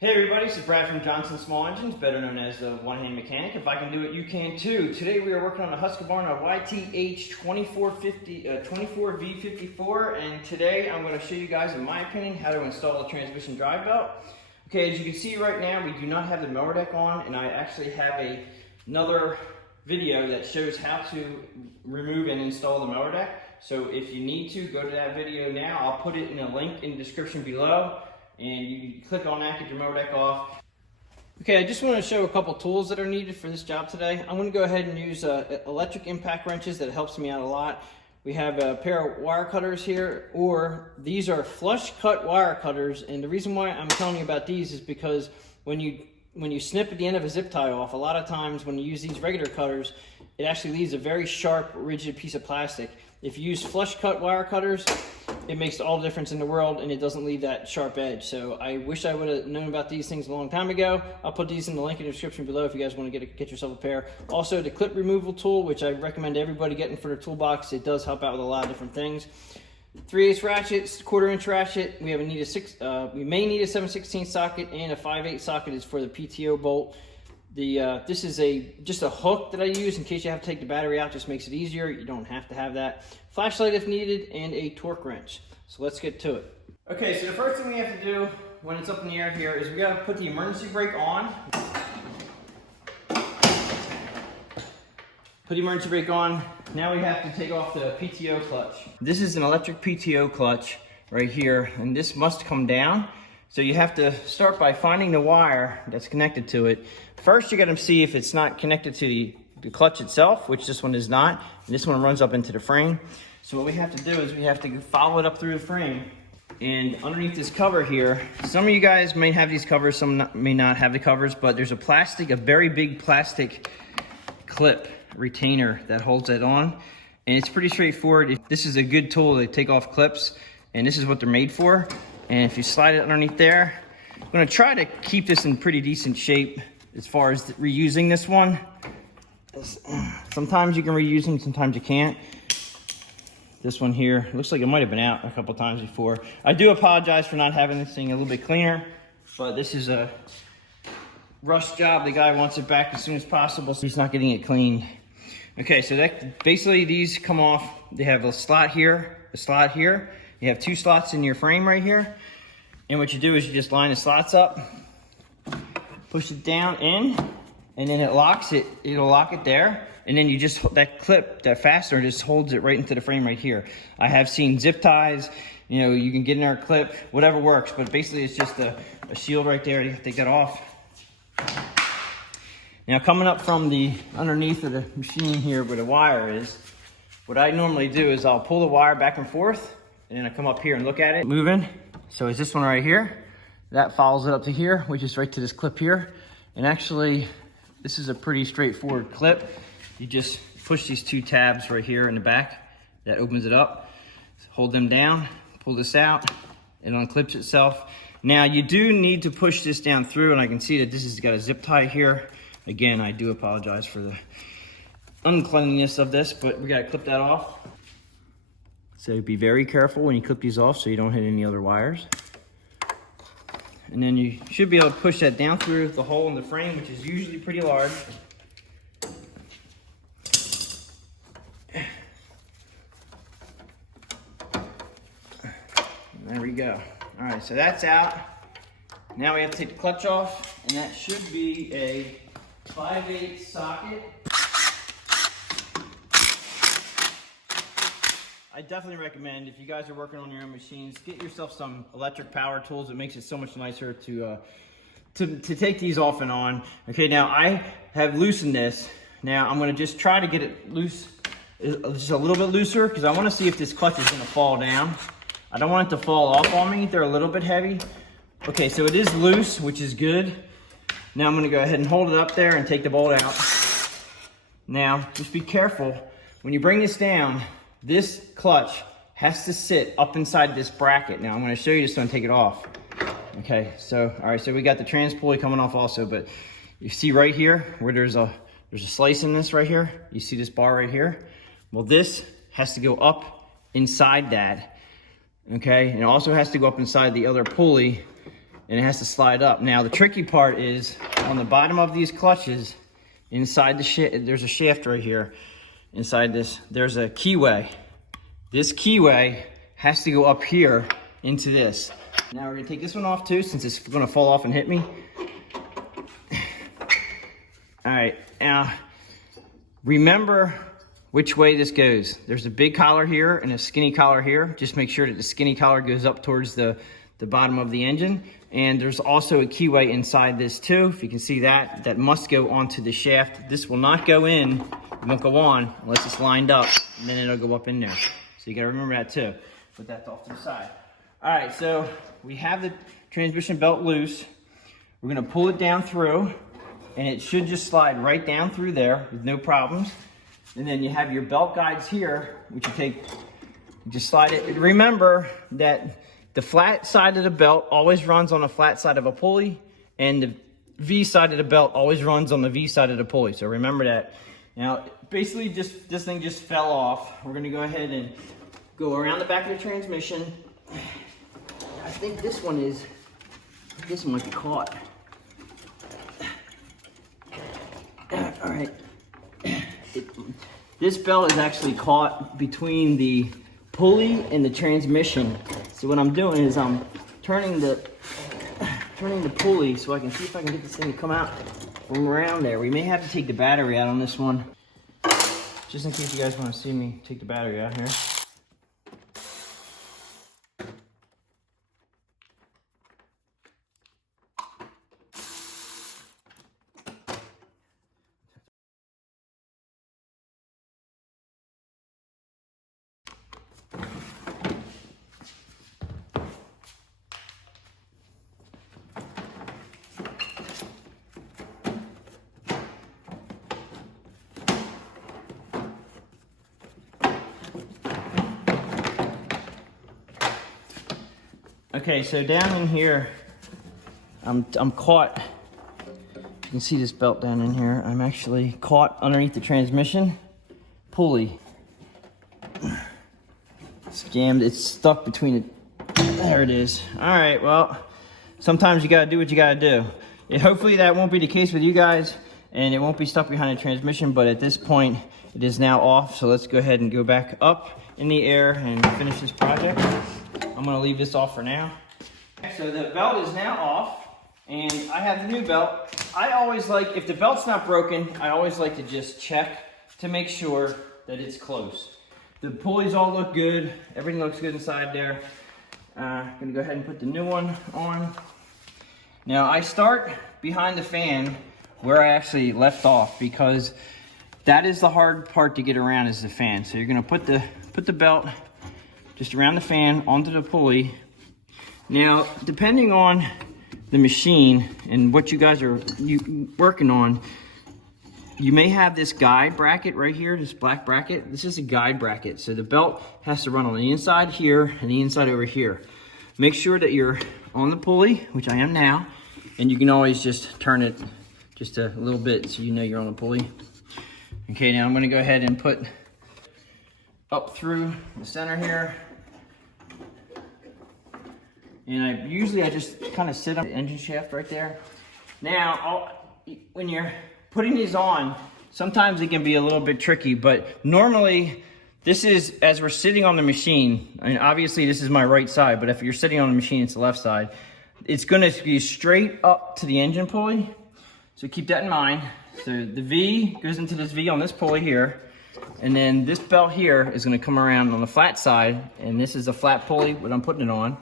Hey everybody, this is Brad from Johnson Small Engines, better known as the One-Hand Mechanic. If I can do it, you can too. Today we are working on a Husqvarna YTH 24V54, and today I'm going to show you guys, in my opinion, how to install the transmission drive belt. Okay, as you can see right now, we do not have the mower deck on, and I actually have another video that shows how to remove and install the mower deck. So if you need to, go to that video now. I'll put it in a link in the description below. And you can click on that, get your mower deck off. Okay, I just want to show a couple tools that are needed for this job today. I'm going to go ahead and use electric impact wrenches. That helps me out a lot. We have a pair of wire cutters here, or these are flush cut wire cutters. And the reason why I'm telling you about these is because when you snip at the end of a zip tie off, a lot of times when you use these regular cutters, it actually leaves a very sharp, rigid piece of plastic. If you use flush cut wire cutters, it makes all the difference in the world, and it doesn't leave that sharp edge. So I wish I would have known about these things a long time ago. I'll put these in the link in the description below if you guys want to get yourself a pair. Also, the clip removal tool, which I recommend everybody getting for their toolbox. It does help out with a lot of different things. 3/8 ratchet, 1/4 inch ratchet. We may need a 7/16 socket, and a 5/8 socket is for the PTO bolt. This is just a hook that I use in case you have to take the battery out. Just makes it easier. You don't have to have that. Flashlight if needed, and a torque wrench. So let's get to it. Okay, so the first thing we have to do when it's up in the air here is we got to put the emergency brake on. Put the emergency brake on. Now we have to take off the PTO clutch. This is an electric PTO clutch right here, and this must come down. So you have to start by finding the wire that's connected to it. First, you got to see if it's not connected to the clutch itself, which this one is not. And this one runs up into the frame. So what we have to do is we have to follow it up through the frame. And underneath this cover here, some of you guys may have these covers, some may not have the covers, but there's a very big plastic clip retainer that holds it on. And it's pretty straightforward. This is a good tool to take off clips, and this is what they're made for. And if you slide it underneath there, I'm gonna try to keep this in pretty decent shape as far as reusing this one. Sometimes you can reuse them, sometimes you can't. This one here, looks like it might have been out a couple times before. I do apologize for not having this thing a little bit cleaner, but this is a rush job. The guy wants it back as soon as possible, so he's not getting it cleaned. Okay, so that basically these come off. They have a slot here, a slot here. You have two slots in your frame right here. And what you do is you just line the slots up, push it down in, and then it locks it. It'll lock it there. And then you just, that clip, that fastener just holds it right into the frame right here. I have seen zip ties, you know, you can get in our clip, whatever works, but basically it's just a shield right there. You have to take that off. Now coming up from the underneath of the machine here where the wire is, what I normally do is I'll pull the wire back and forth, and then I come up here and look at it moving. So is this one right here. That follows it up to here, which is right to this clip here. And actually, this is a pretty straightforward clip. You just push these two tabs right here in the back. That opens it up. Hold them down, pull this out, it unclips itself. Now you do need to push this down through, and I can see that this has got a zip tie here. Again, I do apologize for the uncleanliness of this, but we gotta clip that off. So be very careful when you clip these off so you don't hit any other wires. And then you should be able to push that down through the hole in the frame, which is usually pretty large. There we go. All right, so that's out. Now we have to take the clutch off, and that should be a 5/8 socket. I definitely recommend, if you guys are working on your own machines, get yourself some electric power tools. It makes it so much nicer to take these off and on. Okay, now I have loosened this. Now I'm gonna just try to get it loose, just a little bit looser, because I wanna see if this clutch is gonna fall down. I don't want it to fall off on me. They're a little bit heavy. Okay, so it is loose, which is good. Now I'm gonna go ahead and hold it up there and take the bolt out. Now, just be careful. When you bring this down, this clutch has to sit up inside this bracket. Now I'm gonna show you this one, take it off. Okay, so, all right, so we got the trans pulley coming off also, but you see right here where there's a slice in this right here. You see this bar right here? Well, this has to go up inside that. Okay, and it also has to go up inside the other pulley and it has to slide up. Now the tricky part is on the bottom of these clutches, inside the shaft, there's a shaft right here. Inside this, there's a keyway. This keyway has to go up here into this. Now we're gonna take this one off too, since it's gonna fall off and hit me. All right, now remember which way this goes. There's a big collar here and a skinny collar here. Just make sure that the skinny collar goes up towards the bottom of the engine. And there's also a keyway inside this too. If you can see that, that must go onto the shaft. This will not go in, it won't go on unless it's lined up, and then it'll go up in there. So you gotta remember that too. Put that off to the side. All right, so we have the transmission belt loose. We're gonna pull it down through, and it should just slide right down through there with no problems. And then you have your belt guides here, which you just slide it. Remember that the flat side of the belt always runs on the flat side of a pulley, and the V side of the belt always runs on the V side of the pulley. So remember that. Now, basically this thing just fell off. We're gonna go ahead and go around the back of the transmission. I think this one might be caught. All right. This belt is actually caught between the pulley and the transmission. So what I'm doing is I'm turning the pulley so I can see if I can get this thing to come out from around there. We may have to take the battery out on this one, just in case you guys want to see me take the battery out here. Okay, so down in here, I'm caught. You can see this belt down in here. I'm actually caught underneath the transmission pulley. It's jammed, it's stuck between it. There it is. All right, well, sometimes you gotta do what you gotta do. Hopefully that won't be the case with you guys, and it won't be stuck behind the transmission, but at this point, it is now off. So let's go ahead and go back up in the air and finish this project. I'm gonna leave this off for now. So the belt is now off, and I have the new belt. I always like, if the belt's not broken, I always like to just check to make sure that it's close. The pulleys all look good. Everything looks good inside there. I'm gonna go ahead and put the new one on. Now I start behind the fan where I actually left off, because that is the hard part to get around, is the fan. So you're gonna put the belt just around the fan onto the pulley. Now, depending on the machine and what you guys are working on, you may have this guide bracket right here, this black bracket. This is a guide bracket. So the belt has to run on the inside here and the inside over here. Make sure that you're on the pulley, which I am now, and you can always just turn it just a little bit so you know you're on the pulley. Okay, now I'm gonna go ahead and put up through the center here. And I just kind of sit on the engine shaft right there. Now, when you're putting these on, sometimes it can be a little bit tricky, but normally this is, as we're sitting on the machine, I mean, obviously this is my right side, but if you're sitting on the machine, it's the left side. It's gonna be straight up to the engine pulley. So keep that in mind. So the V goes into this V on this pulley here. And then this belt here is gonna come around on the flat side, and this is a flat pulley, what I'm putting it on.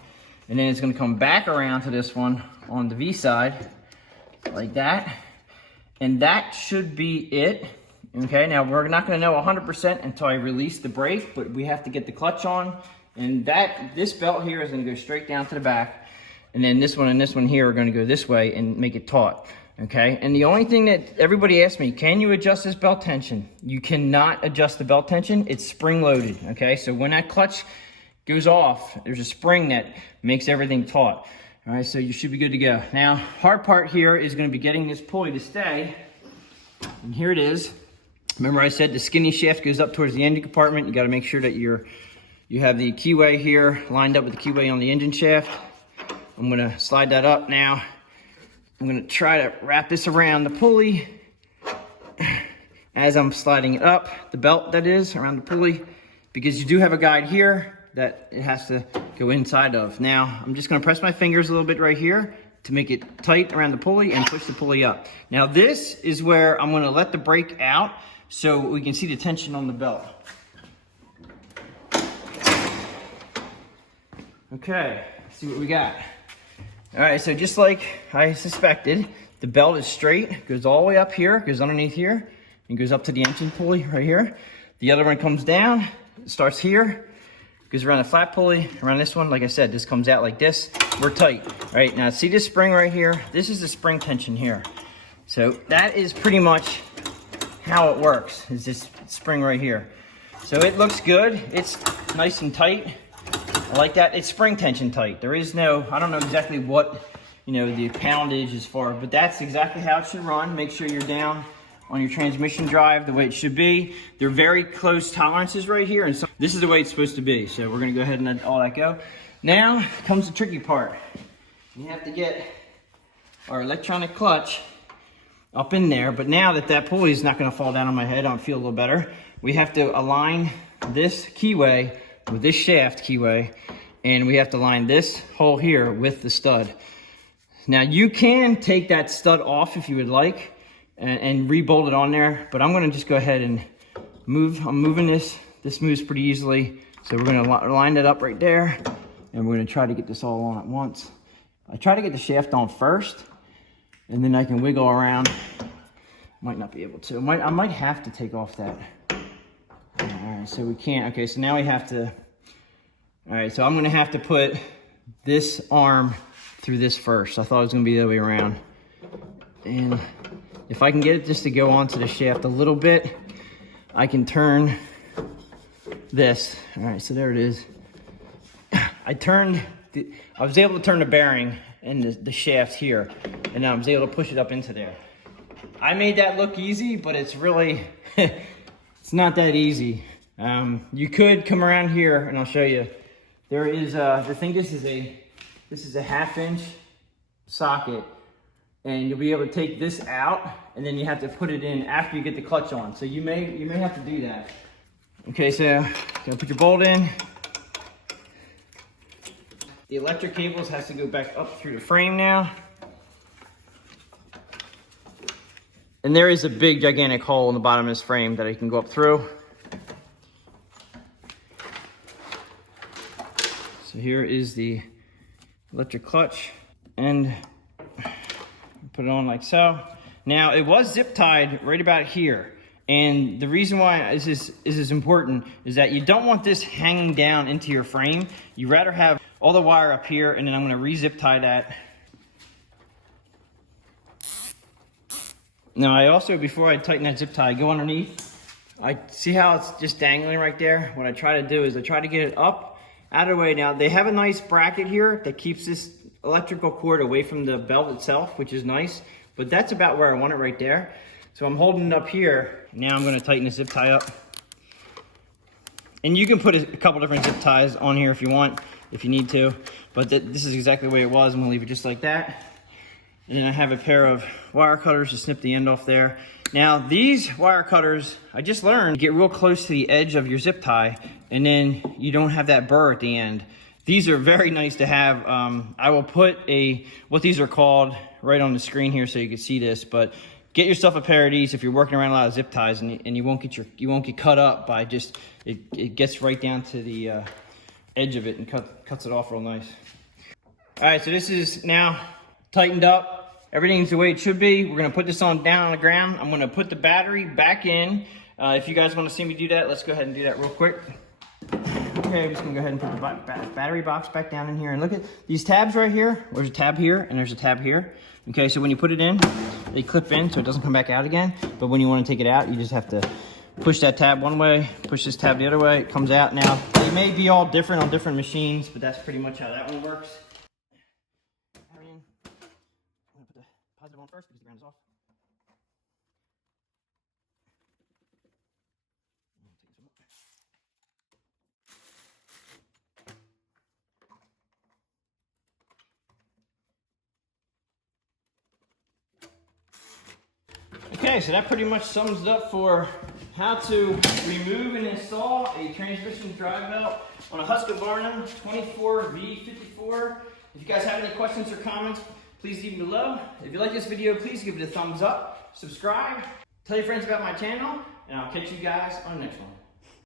And then it's gonna come back around to this one on the V side, like that. And that should be it. Okay, now we're not gonna know 100% until I release the brake, but we have to get the clutch on. And this belt here is gonna go straight down to the back. And then this one and this one here are gonna go this way and make it taut. Okay, and the only thing that everybody asks me, can you adjust this belt tension? You cannot adjust the belt tension, it's spring loaded. Okay, so when that clutch goes off, there's a spring that makes everything taut. All right, so you should be good to go. Now, hard part here is gonna be getting this pulley to stay. And here it is. Remember I said the skinny shaft goes up towards the engine compartment. You gotta make sure that you have the keyway here lined up with the keyway on the engine shaft. I'm gonna slide that up now. I'm gonna try to wrap this around the pulley as I'm sliding it up, the belt that is, around the pulley, because you do have a guide here that it has to go inside of. Now, I'm just gonna press my fingers a little bit right here to make it tight around the pulley and push the pulley up. Now this is where I'm gonna let the brake out so we can see the tension on the belt. Okay, let's see what we got. All right, so just like I suspected, the belt is straight, goes all the way up here, goes underneath here, and goes up to the engine pulley right here. The other one comes down, starts here, goes around the flat pulley, around this one. Like I said, this comes out like this. We're tight. All right, now see this spring right here? This is the spring tension here. So that is pretty much how it works, is this spring right here. So it looks good. It's nice and tight. I like that. It's spring tension tight. There is no, I don't know exactly what, the poundage is for, but that's exactly how it should run. Make sure you're down on your transmission drive the way it should be. They're very close tolerances right here, and so this is the way it's supposed to be. So we're gonna go ahead and let all that go. Now comes the tricky part. We have to get our electronic clutch up in there, but now that pulley is not gonna fall down on my head, I'll feel a little better. We have to align this keyway with this shaft keyway, and we have to line this hole here with the stud. Now you can take that stud off if you would like and re-bolt it on there, but I'm gonna just go ahead and move. I'm moving this. This moves pretty easily. So we're gonna line that up right there, and we're gonna try to get this all on at once. I try to get the shaft on first, and then I can wiggle around. Might not be able to. I might have to take off that. All right, so we can't. Okay, so now we have to. All right, so I'm gonna have to put this arm through this first. I thought it was gonna be the other way around. And if I can get it just to go onto the shaft a little bit, I can turn this. All right, so there it is. I was able to turn the bearing and the shaft here, and I was able to push it up into there. I made that look easy, but it's really, it's not that easy. You could come around here, and I'll show you. There is, I think this is a 1/2 inch socket, and you'll be able to take this out, and then you have to put it in after you get the clutch on. So you may have to do that. Okay, so gonna put your bolt in. The electric cables has to go back up through the frame now. And there is a big, gigantic hole in the bottom of this frame that I can go up through. So here is the electric clutch, and put it on like so. Now it was zip tied right about here. And the reason why this is important is that you don't want this hanging down into your frame. You rather have all the wire up here, and then I'm gonna re-zip tie that. Now I also, before I tighten that zip tie, go underneath. I see how it's just dangling right there. What I try to do is I try to get it up, out of the way. Now they have a nice bracket here that keeps this electrical cord away from the belt itself, which is nice, but that's about where I want it right there. So I'm holding it up here. Now I'm gonna tighten the zip tie up. And you can put a couple different zip ties on here if you want, if you need to, but this is exactly the way it was. I'm gonna leave it just like that. And then I have a pair of wire cutters to snip the end off there. Now these wire cutters, I just learned, get real close to the edge of your zip tie, and then you don't have that burr at the end. These are very nice to have. I will put what these are called right on the screen here so you can see this, but get yourself a pair of these if you're working around a lot of zip ties, and you won't get cut up by just, it gets right down to the edge of it and cuts it off real nice. All right, so this is now tightened up. Everything's the way it should be. We're gonna put this down on the ground. I'm gonna put the battery back in. If you guys wanna see me do that, let's go ahead and do that real quick. Okay, I'm just gonna go ahead and put the battery box back down in here. And look at these tabs right here. There's a tab here and there's a tab here. Okay, so when you put it in, they clip in so it doesn't come back out again. But when you wanna take it out, you just have to push that tab one way, push this tab the other way, it comes out. Now, they may be all different on different machines, but that's pretty much how that one works. I'm gonna put the positive on first because the ground is off. Okay, so that pretty much sums it up for how to remove and install a transmission drive belt on a Husqvarna 24V54. If you guys have any questions or comments, please leave them below. If you like this video, please give it a thumbs up, subscribe, tell your friends about my channel, and I'll catch you guys on the next one.